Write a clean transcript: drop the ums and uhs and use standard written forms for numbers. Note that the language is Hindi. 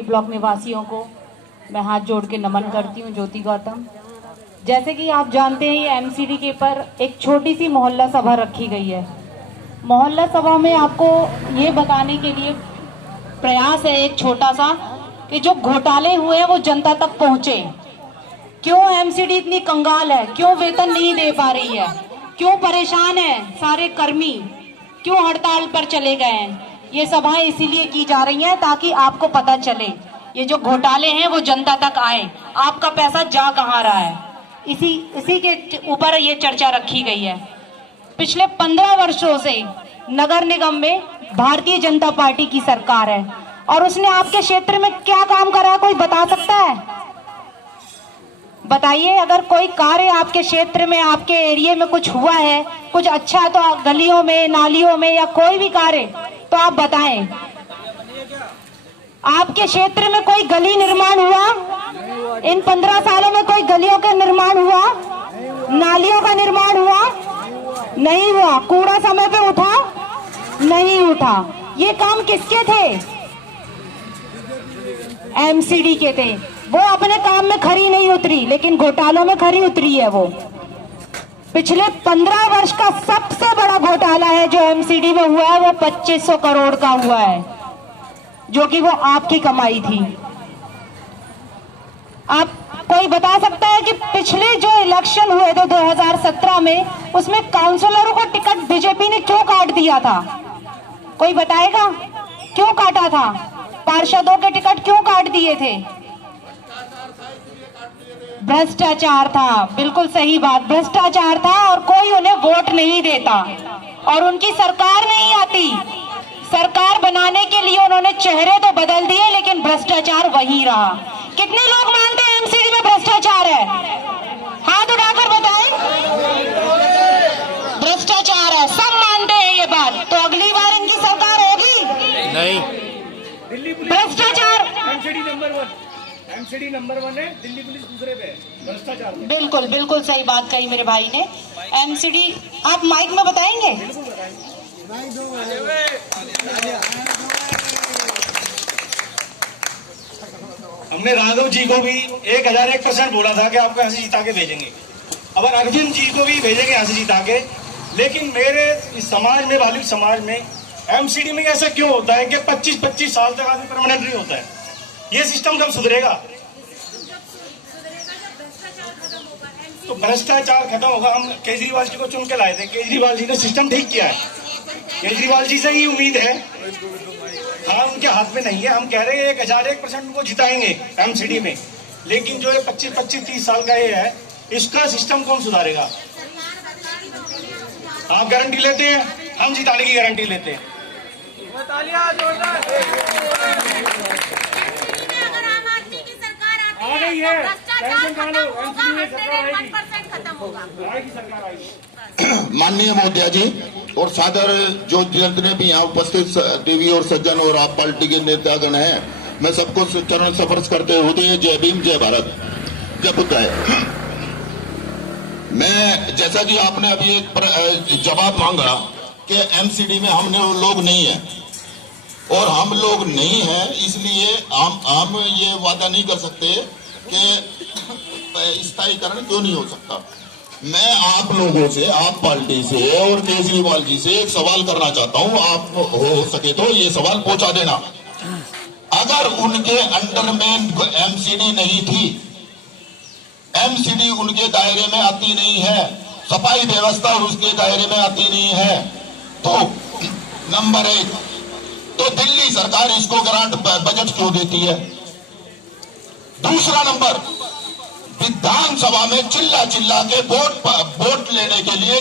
ब्लॉक निवासियों को मैं हाथ जोड़ के नमन करती हूँ। ज्योति गौतम, जैसे कि आप जानते हैं, ये एमसीडी के पर एक छोटी सी मोहल्ला सभा रखी गई है। मोहल्ला सभा में आपको ये बताने के लिए प्रयास है एक छोटा सा, कि जो घोटाले हुए हैं वो जनता तक पहुंचे। क्यों एमसीडी इतनी कंगाल है, क्यों वेतन नहीं दे पा रही है, क्यों परेशान है सारे कर्मी, क्यों हड़ताल पर चले गए हैं। ये सभाएं इसीलिए की जा रही हैं ताकि आपको पता चले ये जो घोटाले हैं वो जनता तक आए, आपका पैसा जा कहाँ रहा है। इसी के ऊपर ये चर्चा रखी गई है। पिछले 15 वर्षों से नगर निगम में भारतीय जनता पार्टी की सरकार है और उसने आपके क्षेत्र में क्या काम करा, कोई बता सकता है? बताइए, अगर कोई कार्य आपके क्षेत्र में, आपके एरिया में कुछ हुआ है, कुछ अच्छा, तो गलियों में, नालियों में या कोई भी कार्य, तो आप बताएं। आपके क्षेत्र में कोई गली निर्माण हुआ? इन 15 सालों में कोई गलियों का निर्माण हुआ? नालियों का निर्माण हुआ? नहीं हुआ। कूड़ा समय पे उठा? नहीं उठा। ये काम किसके थे? एमसीडी के थे। वो अपने काम में खरी नहीं उतरी, लेकिन घोटालों में खरी उतरी है। वो पिछले 15 वर्ष का सबसे बड़ा घोटाला है जो एमसीडी में हुआ है, वो 2500 करोड़ का हुआ है, जो कि वो आपकी कमाई थी। आप कोई बता सकता है कि पिछले जो इलेक्शन हुए थे 2017 में, उसमें काउंसलरों को टिकट बीजेपी ने क्यों काट दिया था? कोई बताएगा क्यों काटा था? पार्षदों के टिकट क्यों काट दिए थे? भ्रष्टाचार था। बिल्कुल सही बात, भ्रष्टाचार था और कोई उन्हें वोट नहीं देता और उनकी सरकार नहीं आती। सरकार बनाने के लिए उन्होंने चेहरे तो बदल दिए, लेकिन भ्रष्टाचार वही रहा। कितने लोग मानते हैं एमसीडी में भ्रष्टाचार है? हाथ उठाकर बताएं। भ्रष्टाचार है, सब मानते हैं ये बात। तो अगली बार इनकी सरकार होगी? नहीं। भ्रष्टाचार एमसीडी नंबर 1 है, दिल्ली पुलिस दूसरे पे है भ्रष्टाचार। बिल्कुल बिल्कुल सही बात कही मेरे भाई ने। एमसीडी, आप माइक में बताएंगे? हमने राघव जी को भी 1001% बोला था कि आपको यहाँ से जिता के भेजेंगे। अब अर्जुन जी को भी भेजेंगे यहाँ से जिता के। लेकिन मेरे इस समाज में, वालिद समाज में, एमसीडी में ऐसा क्यों होता है कि 25-25 साल तक आदमी परमानेंट नहीं होता है? ये सिस्टम कब सुधरेगा? तो भ्रष्टाचार खत्म होगा। हम केजरीवाल जी को चुन के लाए थे, केजरीवाल जी ने सिस्टम ठीक किया है। केजरीवाल जी से ही उम्मीद है। हाँ, उनके हाथ में नहीं है। हम कह रहे हैं 1001% उनको जिताएंगे एमसीडी में, लेकिन जो ये 25-30 साल का ये है, इसका सिस्टम कौन सुधारेगा? आप गारंटी लेते हैं, हम जिताने की गारंटी लेते हैं। आ गई है, माननीय महोदया जी और सादर जो जितने भी यहाँ उपस्थित देवी और सज्जन और आप पार्टी के नेतागण हैं, मैं सबको चरण स्पर्श करते हुए जय भीम, जय भारत, जय बुद्ध है। मैं, जैसा कि आपने अभी एक जवाब मांगा कि एमसीडी में हमने वो लोग नहीं है और हम लोग नहीं है, इसलिए हम ये वादा नहीं कर सकते कि स्थायीकरण क्यों नहीं हो सकता। मैं आप लोगों से, आप पार्टी से और केजरीवाल जी से एक सवाल करना चाहता हूं। आप हो सके तो ये सवाल पहुंचा देना। अगर उनके अंडर में एमसीडी नहीं थी, एमसीडी उनके दायरे में आती नहीं है, सफाई व्यवस्था उसके दायरे में आती नहीं है, तो नंबर 1, तो दिल्ली सरकार इसको ग्रांट बजट क्यों देती है? दूसरा नंबर, विधानसभा में चिल्ला चिल्ला के वोट लेने के लिए